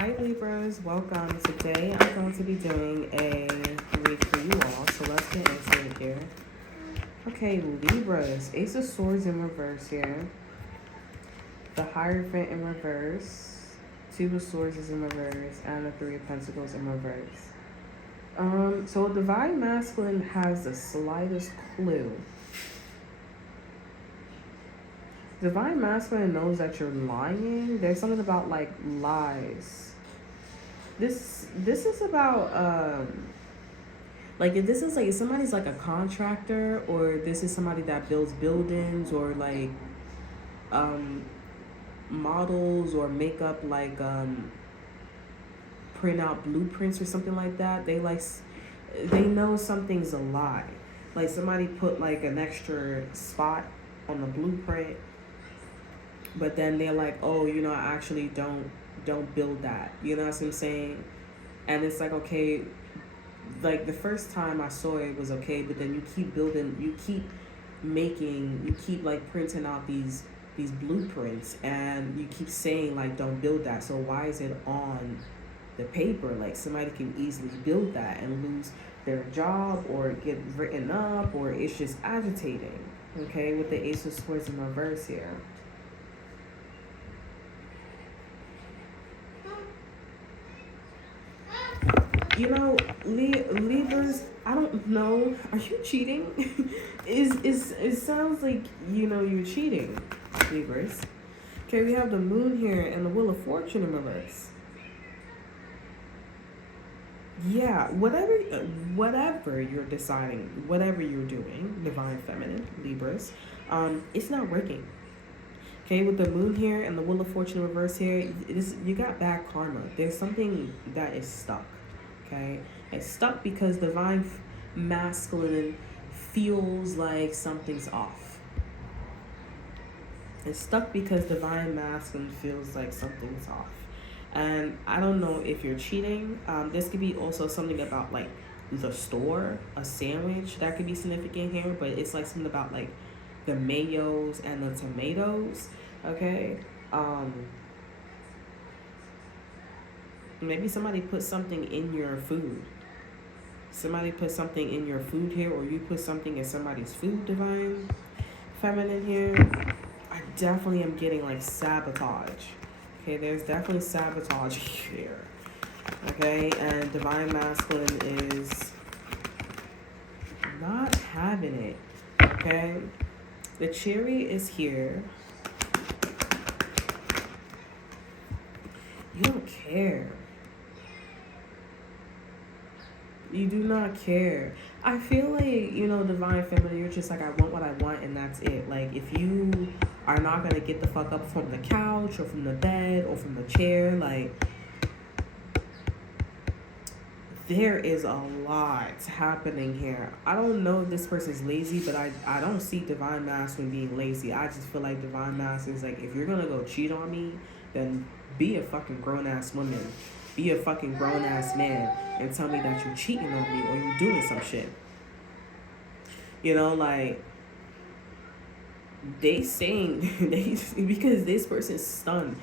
Hi Libras, welcome. Today I'm going to be doing a read for you all, so let's get into it here. Okay, Libras, Ace of Swords in reverse here. The Hierophant in reverse. Two of Swords is in reverse, and the Three of Pentacles in reverse. So Divine Masculine has the slightest clue. Divine Masculine knows that you're lying. There's something about like lies. This is about like if this is like if somebody's like a contractor, or this is somebody that builds buildings, or like models or make up like print out blueprints or something like that. They know something's a lie. Like somebody put like an extra spot on the blueprint, but then they're like, oh, I actually don't build that. You know what I'm saying? And it's like, okay, like the first time I saw it was okay, but then you keep building, you keep like printing out these blueprints, and you keep saying like don't build that. So why is it on the paper? Like somebody can easily build that and lose their job or get written up, or it's just agitating. Okay, with the Ace of Swords in reverse here. Libras, I don't know. Are you cheating? It sounds like you're cheating, Libras. Okay, we have the Moon here and the Wheel of Fortune in reverse. Yeah, whatever you're deciding, whatever you're doing, Divine Feminine, Libras, it's not working. Okay, with the Moon here and the Wheel of Fortune in reverse here, you got bad karma. There's something that is stuck. Okay, it's stuck because Divine Masculine feels like something's off. It's stuck because Divine Masculine feels like something's off. And I don't know if you're cheating. This could be also something about like the store, a sandwich that could be significant here, but it's like something about like the mayos and the tomatoes. Okay. Maybe somebody put something in your food. Somebody put something in your food here, or you put something in somebody's food, Divine Feminine here. I definitely am getting like sabotage. Okay, there's definitely sabotage here. Okay, and Divine Masculine is not having it. Okay, the Cherry is here. You don't care. You do not care. I feel like, Divine Feminine, you're just like, I want what I want, and that's it. Like, if you are not going to get the fuck up from the couch, or from the bed, or from the chair, like, there is a lot happening here. I don't know if this person's lazy, but I don't see Divine Masculine being lazy. I just feel like Divine Masculine is like, if you're going to go cheat on me, then be a fucking grown-ass woman. Be a fucking grown-ass man and tell me that you're cheating on me or you're doing some shit. Like, they saying, because this person's stunned.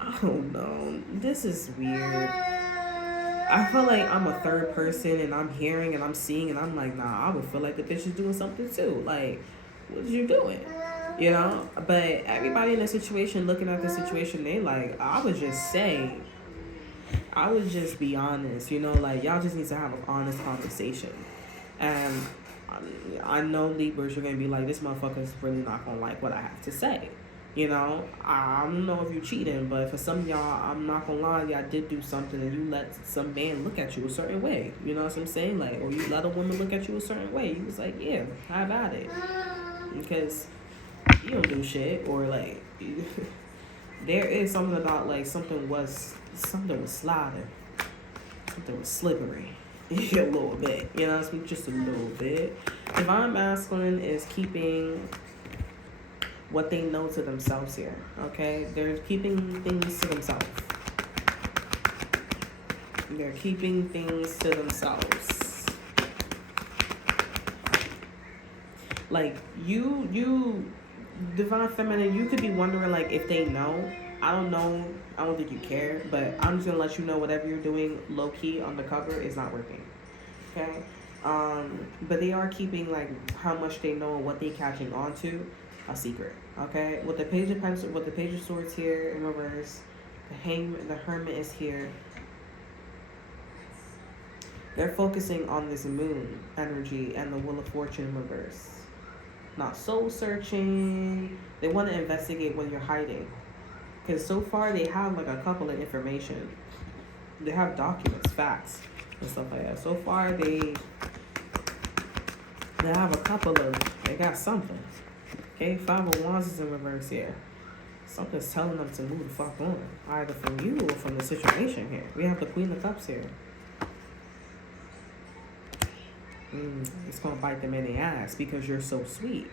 I don't know. This is weird. I feel like I'm a third person and I'm hearing and I'm seeing and I'm like, nah, I would feel like the bitch is doing something too. Like, what are you doing? But everybody in the situation, looking at the situation, they like, I would just be honest, like y'all just need to have an honest conversation. And I know Libras, you're gonna be like, this motherfucker's really not gonna like what I have to say. I don't know if you're cheating, but for some of y'all, I'm not gonna lie, y'all did do something and you let some man look at you a certain way. You know what I'm saying? Like, or you let a woman look at you a certain way. You was like, yeah, have at it. Because you don't do shit, or like, there is something about like something was sliding, something was slippery. A little bit, just a little bit. Divine Masculine is keeping what they know to themselves here, okay? They're keeping things to themselves. They're keeping things to themselves. Like, you Divine Feminine, you could be wondering, like, if they know, I don't know. I don't think you care, but I'm just gonna let you know whatever you're doing low key undercover is not working. Okay. But they are keeping like how much they know and what they catching on to a secret. Okay. With the page of pencil, with the page of swords here in reverse, the hermit is here. They're focusing on this moon energy and the wheel of fortune in reverse. Not soul searching. They want to investigate what you're hiding. Because so far they have like a couple of information. They have documents, facts, and stuff like that. So far they have a couple of, they got something. Okay, Five of Wands is in reverse here. Something's telling them to move the fuck on. Either from you or from the situation here. We have the Queen of Cups here. It's gonna bite them in the ass because you're so sweet.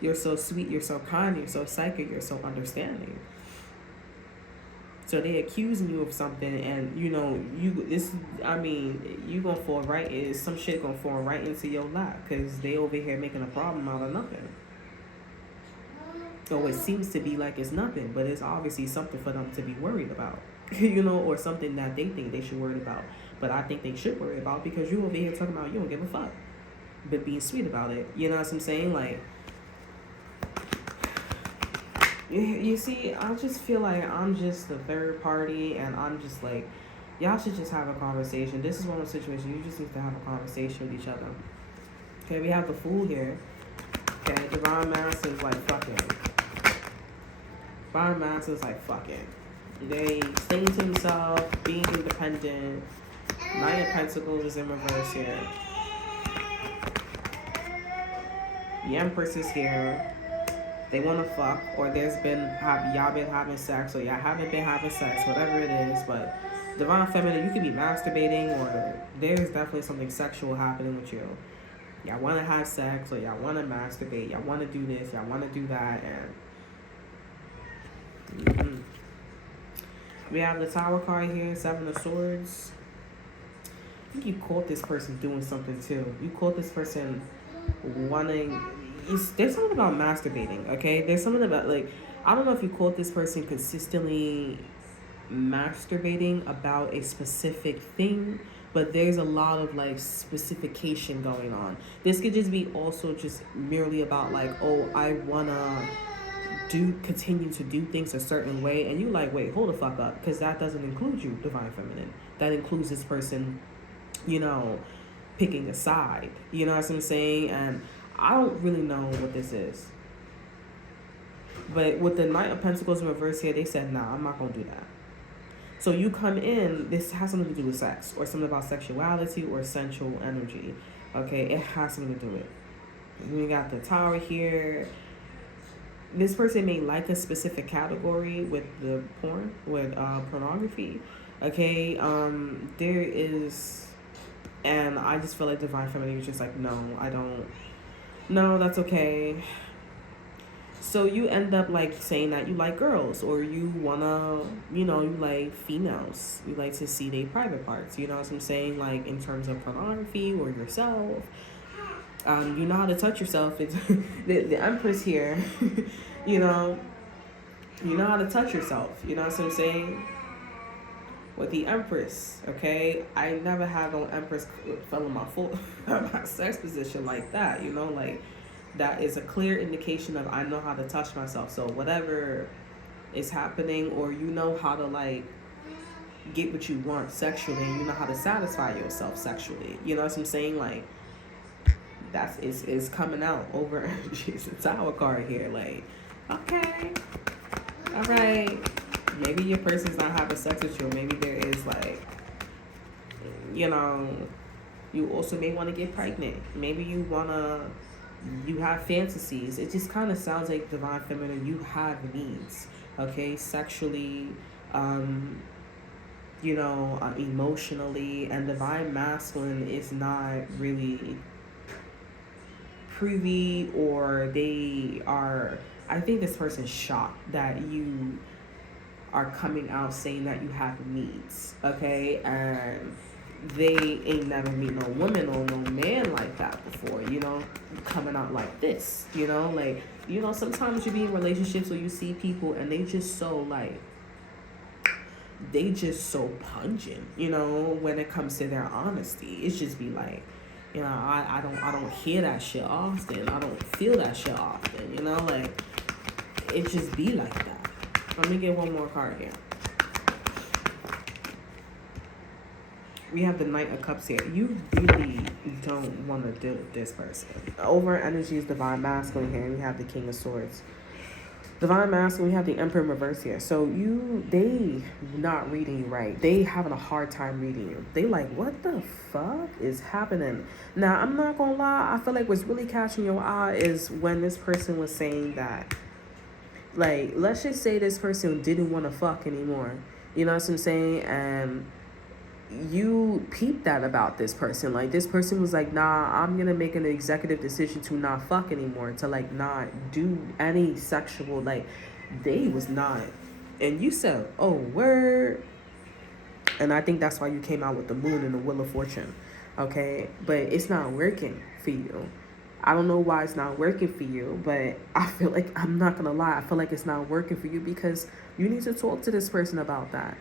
You're so sweet, you're so kind, you're so psychic, you're so understanding. So they accusing you of something, and you gonna fall right, is some shit gonna fall right into your lap because they over here making a problem out of nothing. So it seems to be like it's nothing, but it's obviously something for them to be worried about, or something that they think they should worry about. But I think they should worry about because you over here talking about you don't give a fuck, but being sweet about it. You know what I'm saying? Like, you see, I just feel like I'm just the third party, and I'm just like, y'all should just have a conversation. This is one of the situations you just need to have a conversation with each other. Okay, we have the Fool here. Okay, Divine Master is like fucking. Divine Master is like fucking. They staying to himself, being independent. Knight of Pentacles is in reverse here. The Empress is here. They want to fuck, or y'all been having sex, or y'all haven't been having sex, whatever it is. But Divine Feminine, you could be masturbating, or there's definitely something sexual happening with you. Y'all want to have sex, or y'all want to masturbate, y'all want to do this, y'all want to do that, and we have the Tower card here, Seven of Swords. I think you caught this person doing something too. You caught this person wanting. There's something about masturbating, okay? There's something about, like, I don't know if you caught this person consistently masturbating about a specific thing, but there's a lot of like specification going on. This could just be also just merely about like, oh, I wanna continue to do things a certain way, and you like, wait, hold the fuck up, because that doesn't include you, Divine Feminine. That includes this person, picking a side. You know what I'm saying? And I don't really know what this is. But with the Knight of Pentacles in reverse here, they said, nah, I'm not gonna do that. So you come in, this has something to do with sex, or something about sexuality or sensual energy. Okay, it has something to do with it. We got the Tower here. This person may like a specific category with the pornography. Okay, there is, and I just feel like Divine Feminine is just like, no, I don't, no, that's okay. So you end up like saying that you like girls, or you wanna, you like females. You like to see their private parts. You know what I'm saying? Like in terms of pornography or yourself. You know how to touch yourself. It's the Empress here. you know how to touch yourself. You know what I'm saying? With the Empress, okay? I never had no Empress fell in my sex position like that. Like that is a clear indication of I know how to touch myself. So whatever is happening, or you know how to like get what you want sexually, and you know how to satisfy yourself sexually. You know what I'm saying? Like that's is coming out over energy. It's a Tower card here. Like, okay, all right. Maybe your person's not having sex with you. Maybe there is like, you also may want to get pregnant. Maybe you have fantasies. It just kind of sounds like Divine Feminine, you have needs, okay, sexually, emotionally, and Divine Masculine is not really privy, or they are, I think this person's shocked that you are coming out saying that you have needs, okay, and they ain't never meet no woman or no man like that before, coming out like this, like, sometimes you be in relationships where you see people and they just so like, they just so pungent, when it comes to their honesty. It's just be like, I don't hear that shit often. I don't feel that shit often, like, it just be like that. Let me get one more card here. We have the Knight of Cups here. You really don't want to deal with this person. Over energy is Divine Masculine here. We have the King of Swords. Divine Masculine, we have the Emperor in reverse here. So they not reading you right. They having a hard time reading you. They like, what the fuck is happening? Now, I'm not going to lie. I feel like what's really catching your eye is when this person was saying that, like, let's just say this person didn't want to fuck anymore. You know what I'm saying? And you peeped that about this person. Like, this person was like, nah, I'm gonna make an executive decision to not fuck anymore, to like not do any sexual, like, they was not. And you said, oh, word. And I think that's why you came out with the Moon and the Wheel of Fortune. Okay, but it's not working for you. I don't know why it's not working for you, but I feel like, I'm not gonna lie, I feel like it's not working for you because you need to talk to this person about that.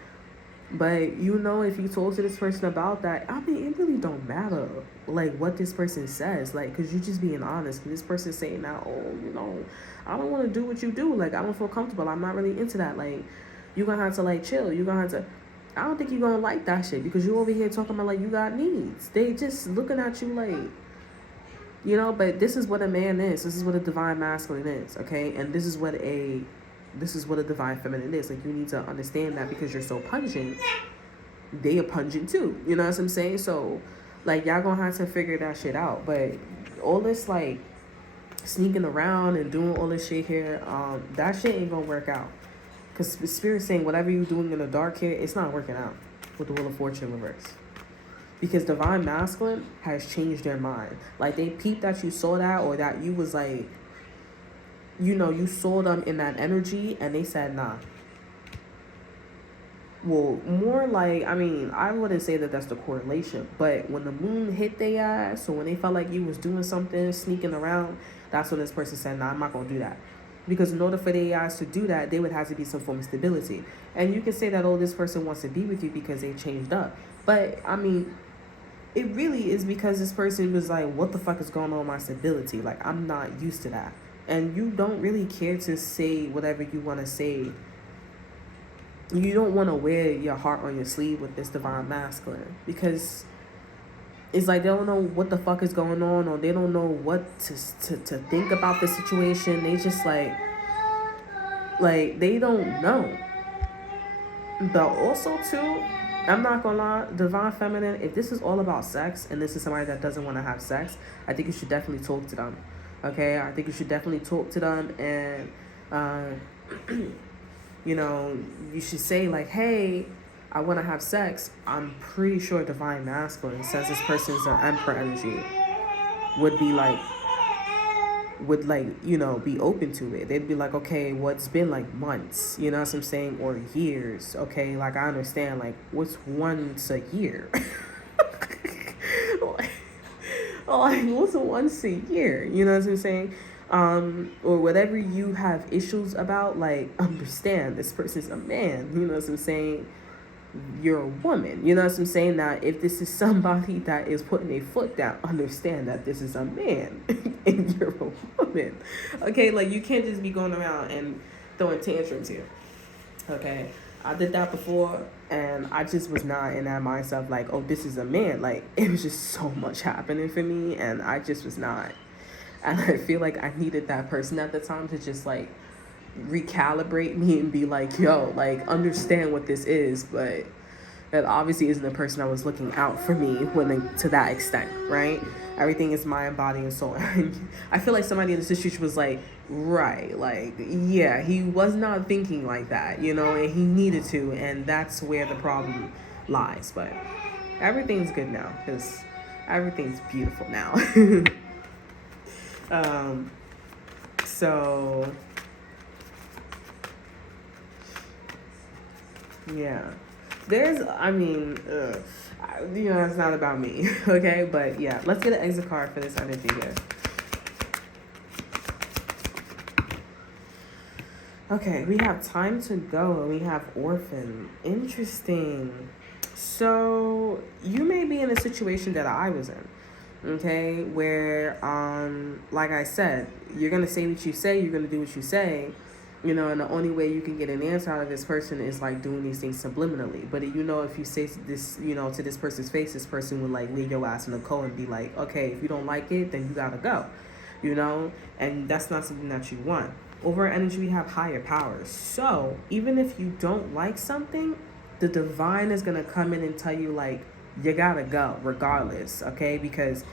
But, if you talk to this person about that, I mean, it really don't matter, like, what this person says. Like, because you just being honest. This person saying that, oh, I don't want to do what you do. Like, I don't feel comfortable. I'm not really into that. Like, you're going to have to, like, chill. You're going to have to... I don't think you're going to like that shit because you over here talking about, like, you got needs. They just looking at you like, but this is what a man is. This is what a divine masculine is, okay? And this is what a divine feminine is. Like, you need to understand that because you're so pungent, they are pungent too. You know what I'm saying? So, like, y'all gonna have to figure that shit out. But all this, like, sneaking around and doing all this shit here, that shit ain't gonna work out. Because Spirit's saying whatever you're doing in the dark here, it's not working out with the Wheel of Fortune reverse. Because Divine Masculine has changed their mind. Like, they peeped that you saw that, or that you was like, you saw them in that energy and they said, nah. Well, more like, I mean, I wouldn't say that that's the correlation, but when the moon hit their ass, so when they felt like you was doing something, sneaking around, that's when this person said, nah, I'm not going to do that. Because in order for their eyes to do that, there would have to be some form of stability. And you can say that, oh, this person wants to be with you because they changed up. But, I mean, it really is because this person was like, what the fuck is going on with my stability? Like, I'm not used to that. And you don't really care to say whatever you want to say. You don't want to wear your heart on your sleeve with this Divine Masculine. Because it's like they don't know what the fuck is going on, or they don't know what to think about the situation. They just like they don't know. But also too, I'm not gonna lie, Divine Feminine, if this is all about sex and this is somebody that doesn't want to have sex, I think you should definitely talk to them. Okay, I think you should definitely talk to them and, you should say like, hey, I want to have sex. I'm pretty sure Divine Masculine says this person's an Emperor energy would be be open to it. They'd be like, okay, well, it's been like months, you know what I'm saying, or years. Okay, like I understand, like what's once a year? Like what's once a year? You know what I'm saying? Or whatever you have issues about, like understand this person's a man. You know what I'm saying? You're a woman. You know what I'm saying? Now, if this is somebody that is putting a foot down, understand that this is a man and you're a woman. Okay, like you can't just be going around and throwing tantrums here. Okay, I did that before and I just was not in that mindset of like, oh, this is a man. Like it was just so much happening for me and I just was not. And I feel like I needed that person at the time to just like recalibrate me and be like, yo, like understand what this is. But that obviously isn't the person that was looking out for me to that extent, right? Everything is mind, body, and soul. I feel like somebody in the situation was like, right, like, yeah, he was not thinking like that, and he needed to, and that's where the problem lies. But everything's good now because everything's beautiful now. So yeah, It's not about me. Okay, but yeah, let's get an exit card for this energy here. Okay, we have time to go and we have orphan. Interesting. So you may be in a situation that I was in, okay, where like I said, you're gonna say what you say, you're gonna do what you say, and the only way you can get an answer out of this person is like doing these things subliminally. But if you say this, to this person's face, this person would like leave your ass in a cold and be like, okay, if you don't like it, then you gotta go, and that's not something that you want. Over energy, we have higher powers. So even if you don't like something, the divine is gonna come in and tell you like, you gotta go regardless, okay? Because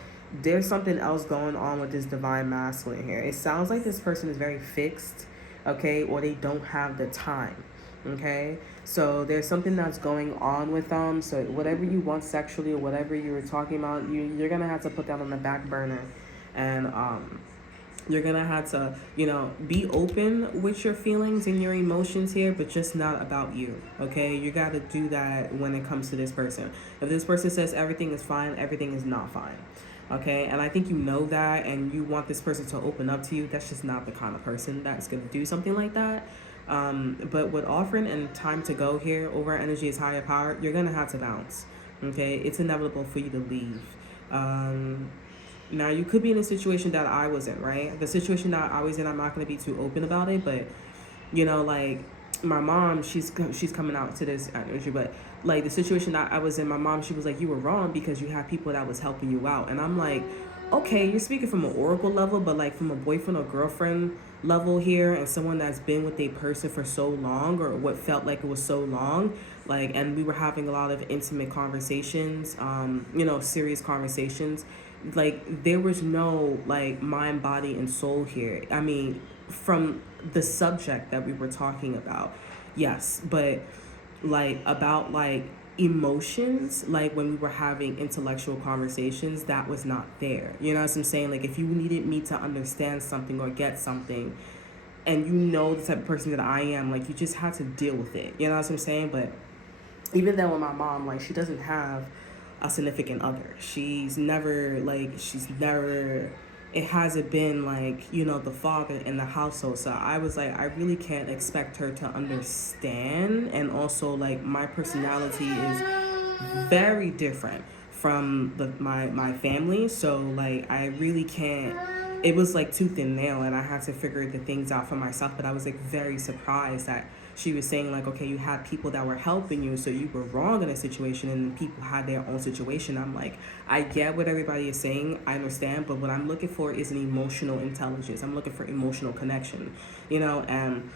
there's something else going on with this divine masculine here. It sounds like this person is very fixed, okay? Or they don't have the time, okay? So there's something that's going on with them. So whatever you want sexually or whatever you were talking about, you're gonna have to put that on the back burner. And you're gonna have to, be open with your feelings and your emotions here, but just not about you, okay? You gotta do that when it comes to this person. If this person says everything is fine, everything is not fine, okay? And I think you know that, and you want this person to open up to you. That's just not the kind of person that's gonna do something like that. But with offering and time to go here, over energy is higher power, you're gonna have to bounce, okay? It's inevitable for you to leave. Now, you could be in a situation that I was in, right? The situation that I was in, I'm not going to be too open about it, but, like, my mom, she's coming out to this energy, but, like, the situation that I was in, my mom, she was like, you were wrong because you have people that was helping you out. And I'm like, okay, you're speaking from an oracle level, but, like, from a boyfriend or girlfriend level here, and someone that's been with a person for so long, or what felt like it was so long, like, and we were having a lot of intimate conversations, serious conversations. Like, there was no like mind, body, and soul here. I mean, from the subject that we were talking about, yes, but like about like emotions, like when we were having intellectual conversations, that was not there. You know what I'm saying? Like, if you needed me to understand something or get something, and the type of person that I am, like, you just had to deal with it. You know what I'm saying? But even then with my mom, like, she doesn't have a significant other. It hasn't been like, the father in the household. So I was like, I really can't expect her to understand. And also, like, my personality is very different from my family. So, like, I really can't. It was like tooth and nail, and I had to figure the things out for myself. But I was like very surprised that she was saying like, okay, you had people that were helping you, so you were wrong in a situation, and people had their own situation. I'm like, I get what everybody is saying, I understand, but what I'm looking for is an emotional intelligence. I'm looking for emotional connection, and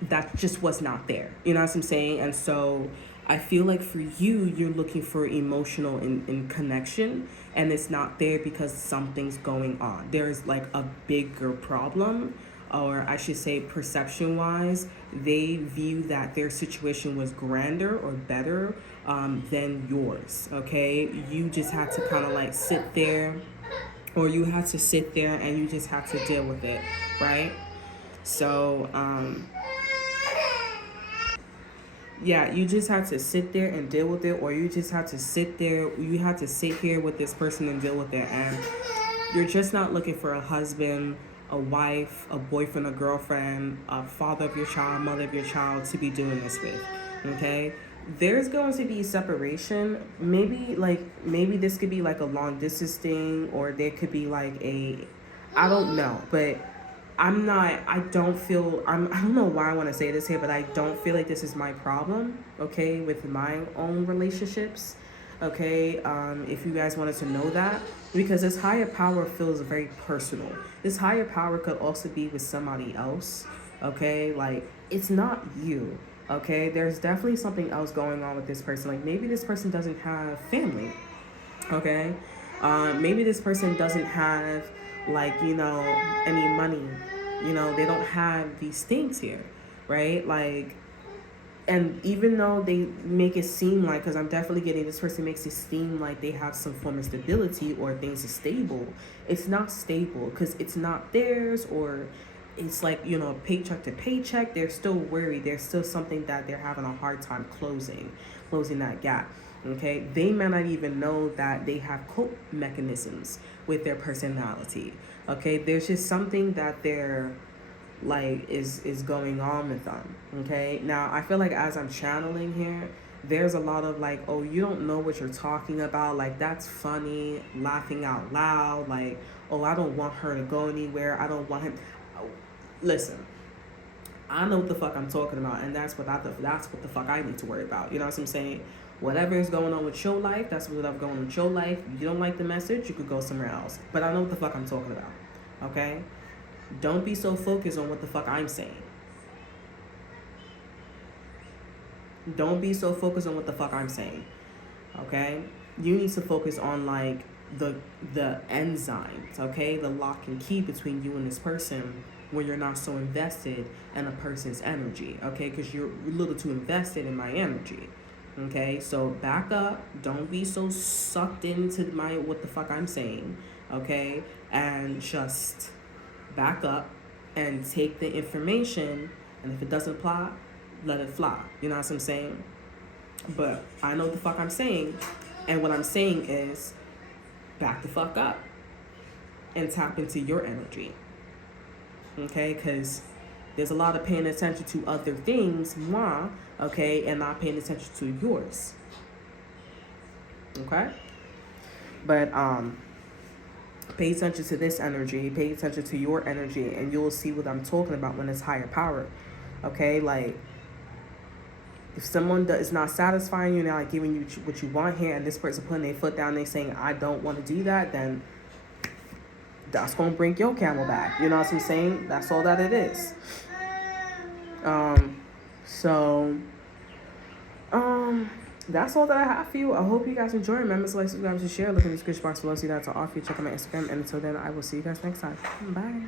that just was not there. You know what I'm saying? And so I feel like for you, you're looking for emotional in connection, and it's not there because something's going on. There's like a bigger problem, or I should say perception wise, they view that their situation was grander or better than yours, okay? You just had to kind of like sit there, or you had to sit there and you just had to deal with it, right? So, yeah, you just had to sit there and deal with it, or you just had to sit here with this person and deal with it. And you're just not looking for a husband, a wife, a boyfriend, a girlfriend, a father of your child, mother of your child to be doing this with, okay? There's going to be separation. Maybe this could be like a long distance thing, or there could be like I don't know, but I don't know why I want to say this here, but I don't feel like this is my problem, okay, with my own relationships, okay? If you guys wanted to know that, because this higher power feels very personal. This higher power could also be with somebody else, okay? Like, it's not you, okay? There's definitely something else going on with this person. Like, maybe this person doesn't have family, okay? Maybe this person doesn't have, like, any money. They don't have these things here, right? Like, and even though they make it seem like, because I'm definitely getting this person makes it seem like they have some form of stability or things are stable, it's not stable because it's not theirs, or it's like, you know, paycheck to paycheck, they're still worried. There's still something that they're having a hard time closing that gap. Okay, they may not even know that they have cope mechanisms with their personality. Okay, there's just something that they're like is going on with them. Okay, now I feel like as I'm channeling here, there's a lot of like, oh, you don't know what you're talking about, like that's funny, laughing out loud, like, oh, I don't want her to go anywhere, I don't want him. Oh, listen, I know what the fuck I'm talking about, and that's what the fuck I need to worry about. You know what I'm saying? Whatever is going on with your life, that's what's going on with your life. If you don't like the message, you could go somewhere else. But I know what the fuck I'm talking about. Okay? Don't be so focused on what the fuck I'm saying. Don't be so focused on what the fuck I'm saying. Okay? You need to focus on like the enzymes, okay? The lock and key between you and this person when you're not so invested in a person's energy, okay? Because you're a little too invested in my energy. Okay, so back up. Don't be so sucked into my what the fuck I'm saying. Okay, and just back up and take the information. And if it doesn't apply, let it fly. You know what I'm saying? But I know what the fuck I'm saying, and what I'm saying is back the fuck up and tap into your energy. Okay, because there's a lot of paying attention to other things, okay, and not paying attention to yours. Okay? But pay attention to this energy, pay attention to your energy, and you'll see what I'm talking about when it's higher power. Okay? Like, if someone is not satisfying you, not giving you what you want here, and this person putting their foot down, they saying, I don't want to do that, then that's going to bring your camel back. You know what I'm saying? That's all that it is. That's all that I have for you. I hope you guys enjoy. Remember to like, subscribe, to share. Look in the description box below. See that to offer you. Check out my Instagram. And until then, I will see you guys next time. Bye.